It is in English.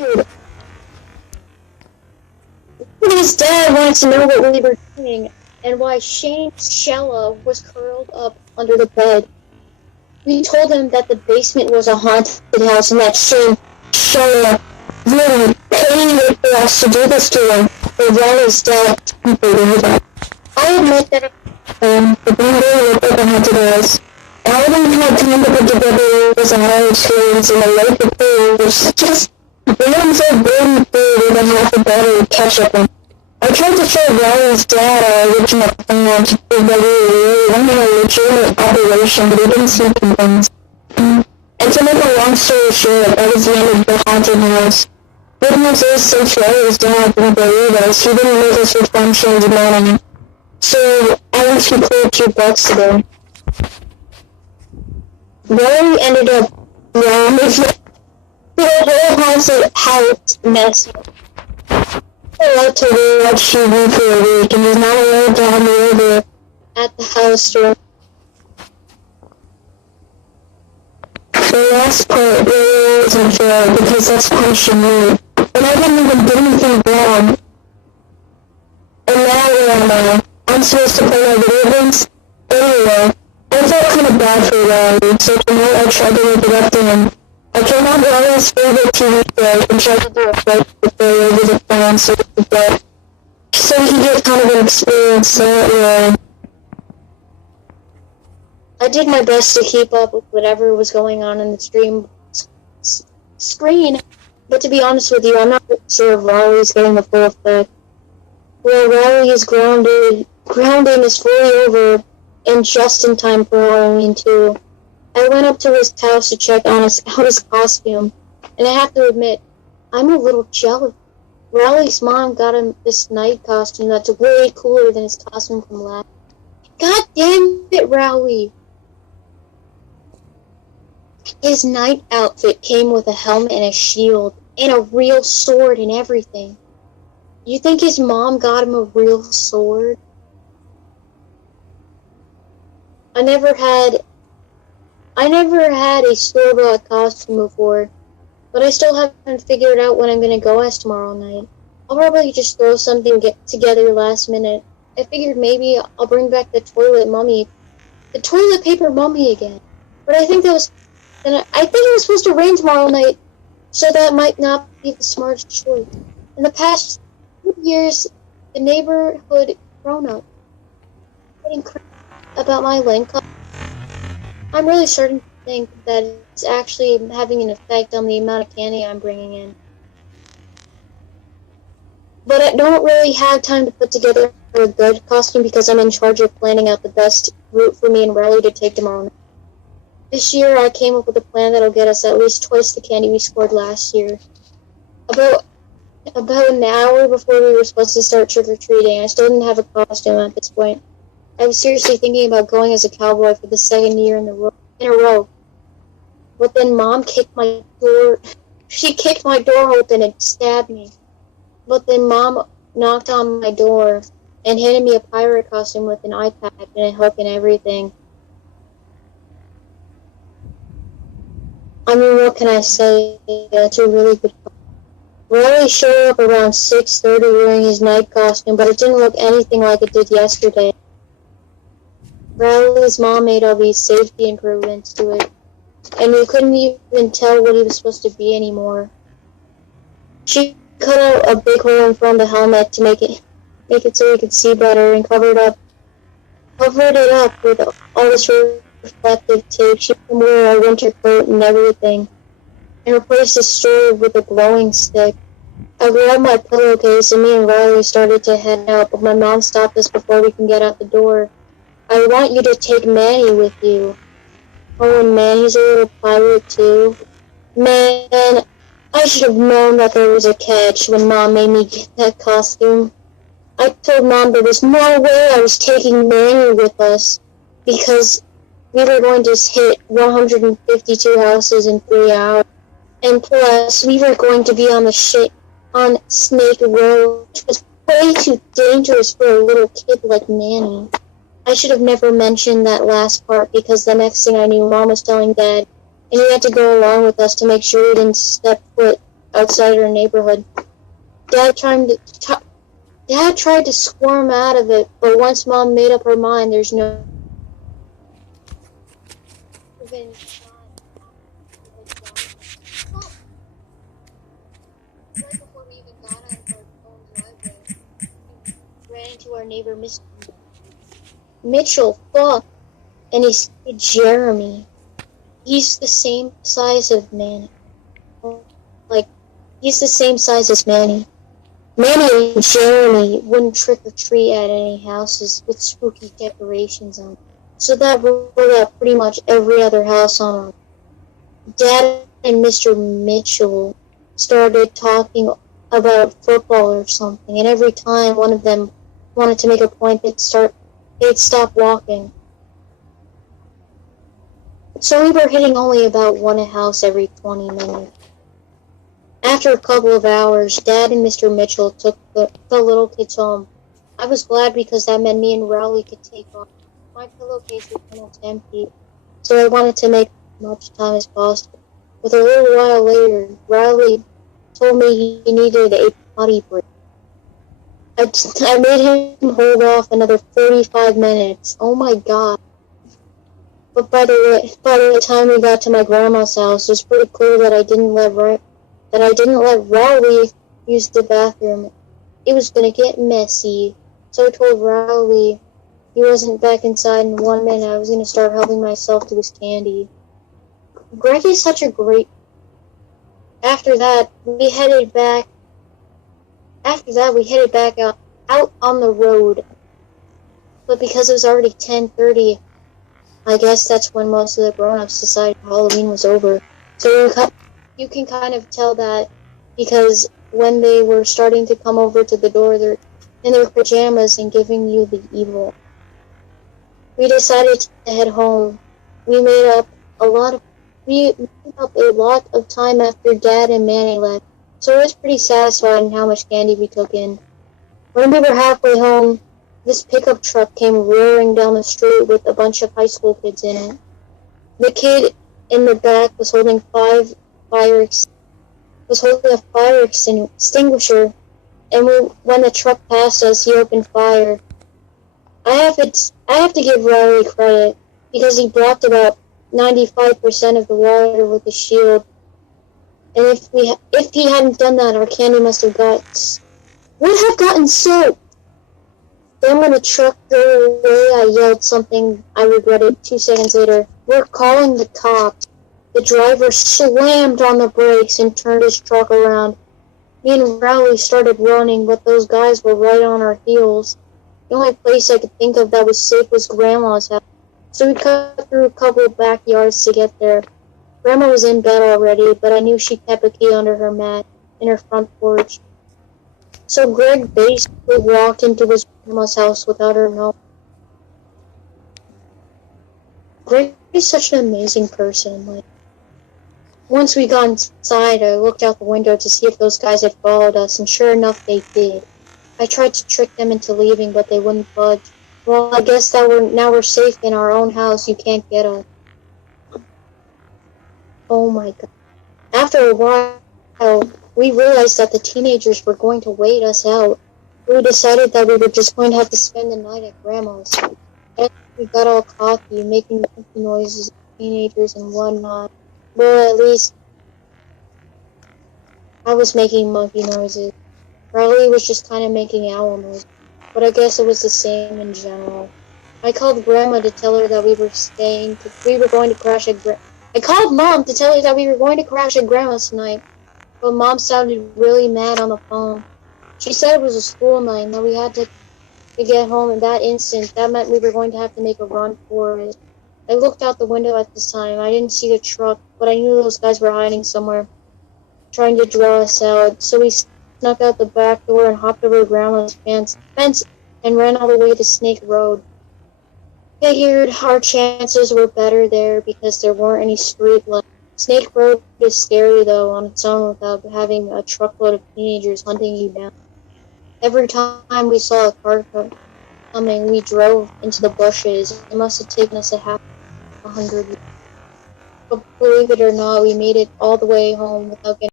Dude. His dad wanted to know what we were doing and why Shane Shella was curled up under the bed. We told him that the basement was a haunted house and that Shane Shella really paid for us to do this to him. But Riley's dad didn't believe that. I admit that the bungalow looked like a haunted house. I didn't have time to put together as a horror experience in the lake of food, which just balloons of golden food with a half a bottle of ketchup in. I tried to show Riley's dad our original plan to prove that we were really running a legitimate operation, but he didn't seem convinced. And to make a long story short, that was the end of the haunted house. Good news is, since Riley's dad didn't believe us, he didn't make us refund Shane's money. So, I went to clear $2 today. Riley ended up making the whole house mess. I like to watch TV for a week, and he's not allowed to have me over at the house during. The last part really isn't fair, because that's punishing me. And I didn't even do anything wrong. And now where am I? I'm supposed to play my video games? Anyway, I felt kind of bad for Riley, so tonight I tried to make it up to him. I came on Riley's favorite TV show and tried to do a fight before over the phone so he could get kind of an experience that way. I did my best to keep up with whatever was going on in the screen, but to be honest with you, I'm not sure if Riley's getting the full effect. Well, Riley is grounding is fully over, and just in time for Halloween too. I went up to his house to check on his costume, and I have to admit, I'm a little jealous. Riley's mom got him this night costume that's way cooler than his costume from last. God damn it, Riley! His night outfit came with a helmet and a shield, and a real sword and everything. You think his mom got him a real sword? I never had a store-bought costume before, but I still haven't figured out what I'm gonna go as tomorrow night. I'll probably just throw something together last minute. I figured maybe I'll bring back the toilet paper mummy again. But I think it was supposed to rain tomorrow night, so that might not be the smartest choice. In the past 2 years, the neighborhood grown-up getting crazy about my link. I'm really starting to think that it's actually having an effect on the amount of candy I'm bringing in. But I don't really have time to put together a good costume because I'm in charge of planning out the best route for me and Riley to take tomorrow night. This year I came up with a plan that'll get us at least twice the candy we scored last year. About an hour before we were supposed to start trick-or-treating, I still didn't have a costume at this point. I was seriously thinking about going as a cowboy for the second year in a row. But then Mom kicked my door. She kicked my door open and stabbed me. But then Mom knocked on my door and handed me a pirate costume with an eye patch and a hook and everything. I mean, what can I say? It's a really good costume. Riley showed up around 6:30 wearing his night costume, but it didn't look anything like it did yesterday. Riley's mom made all these safety improvements to it, and you couldn't even tell what he was supposed to be anymore. She cut out a big hole in front of the helmet to make it so he could see better, and covered it up with all this reflective tape. She can wear a winter coat and everything, and replaced the sword with a glowing stick. I grabbed my pillowcase, and me and Riley started to head out, but my mom stopped us before we can get out the door. I want you to take Manny with you. Oh, and Manny's a little pirate, too. Man, I should have known that there was a catch when Mom made me get that costume. I told Mom there was no way I was taking Manny with us, because we were going to hit 152 houses in 3 hours. And plus, we were going to be on Snake Road, which was way too dangerous for a little kid like Manny. I should have never mentioned that last part, because the next thing I knew, Mom was telling Dad, and he had to go along with us to make sure he didn't step foot outside our neighborhood. Dad tried to squirm out of it, but once Mom made up her mind, there's no even right before we even got out of our own driveway, we ran into our neighbor, Mr. Mitchell. Fuck, and his kid Jeremy. He's the same size of Manny. Like, he's the same size as Manny. Manny and Jeremy wouldn't trick or treat at any houses with spooky decorations on. So that ruled out pretty much every other house on our. Dad and Mr. Mitchell started talking about football or something, and every time one of them wanted to make a point, they'd stop walking. So we were hitting only about one house every 20 minutes. After a couple of hours, Dad and Mr. Mitchell took the little kids home. I was glad because that meant me and Rowley could take off. My pillowcase was almost empty, so I wanted to make as much time as possible. But a little while later, Rowley told me he needed a potty break. I made him hold off another 45 minutes. Oh my god. But by the time we got to my grandma's house, it was pretty clear that I didn't let Rowley use the bathroom. It was gonna get messy. So I told Rowley he wasn't back inside in 1 minute. I was gonna start helping myself to his candy. Greg is such a great. After that, we headed back out on the road. But because it was already 10:30, I guess that's when most of the grown-ups decided Halloween was over. So you can kind of tell that because when they were starting to come over to the door, they're in their pajamas and giving you the evil. We decided to head home. We made up a lot of time after Dad and Manny left, so it was pretty satisfying how much candy we took in. When we were halfway home, this pickup truck came roaring down the street with a bunch of high school kids in it. The kid in the back was holding a fire extinguisher, and when the truck passed us, he opened fire. I have to give Riley credit because he blocked about 95% of the water with his shield. And if he hadn't done that, our candy would have gotten soaked. Then when the truck drove away, I yelled something I regretted 2 seconds later. We're calling the cops. The driver slammed on the brakes and turned his truck around. Me and Rowley started running, but those guys were right on our heels. The only place I could think of that was safe was Grandma's house. So we cut through a couple of backyards to get there. Grandma was in bed already, but I knew she kept a key under her mat in her front porch. So Greg basically walked into his grandma's house without her knowing. Greg is such an amazing person. Once we got inside, I looked out the window to see if those guys had followed us, and sure enough, they did. I tried to trick them into leaving, but they wouldn't budge. Well, I guess now we're safe in our own house. You can't get us. Oh my god. After a while, we realized that the teenagers were going to wait us out. We decided that we were just going to have to spend the night at Grandma's. And we got all cocky, making monkey noises at teenagers and whatnot. Well, at least I was making monkey noises. Riley was just kind of making owl noises. But I guess it was the same in general. I called Grandma to tell her that I called Mom to tell her that we were going to crash at Grandma's tonight. But Mom sounded really mad on the phone. She said it was a school night and that we had to get home in that instant. That meant we were going to have to make a run for it. I looked out the window at this time. I didn't see the truck, but I knew those guys were hiding somewhere, trying to draw us out. So we snuck out the back door and hopped over Grandma's fence and ran all the way to Snake Road. I figured our chances were better there because there weren't any street lights. Snake Road is scary though on its own without having a truckload of teenagers hunting you down. Every time we saw a car coming, we drove into the bushes. It must have taken us 100 years. But believe it or not, we made it all the way home without getting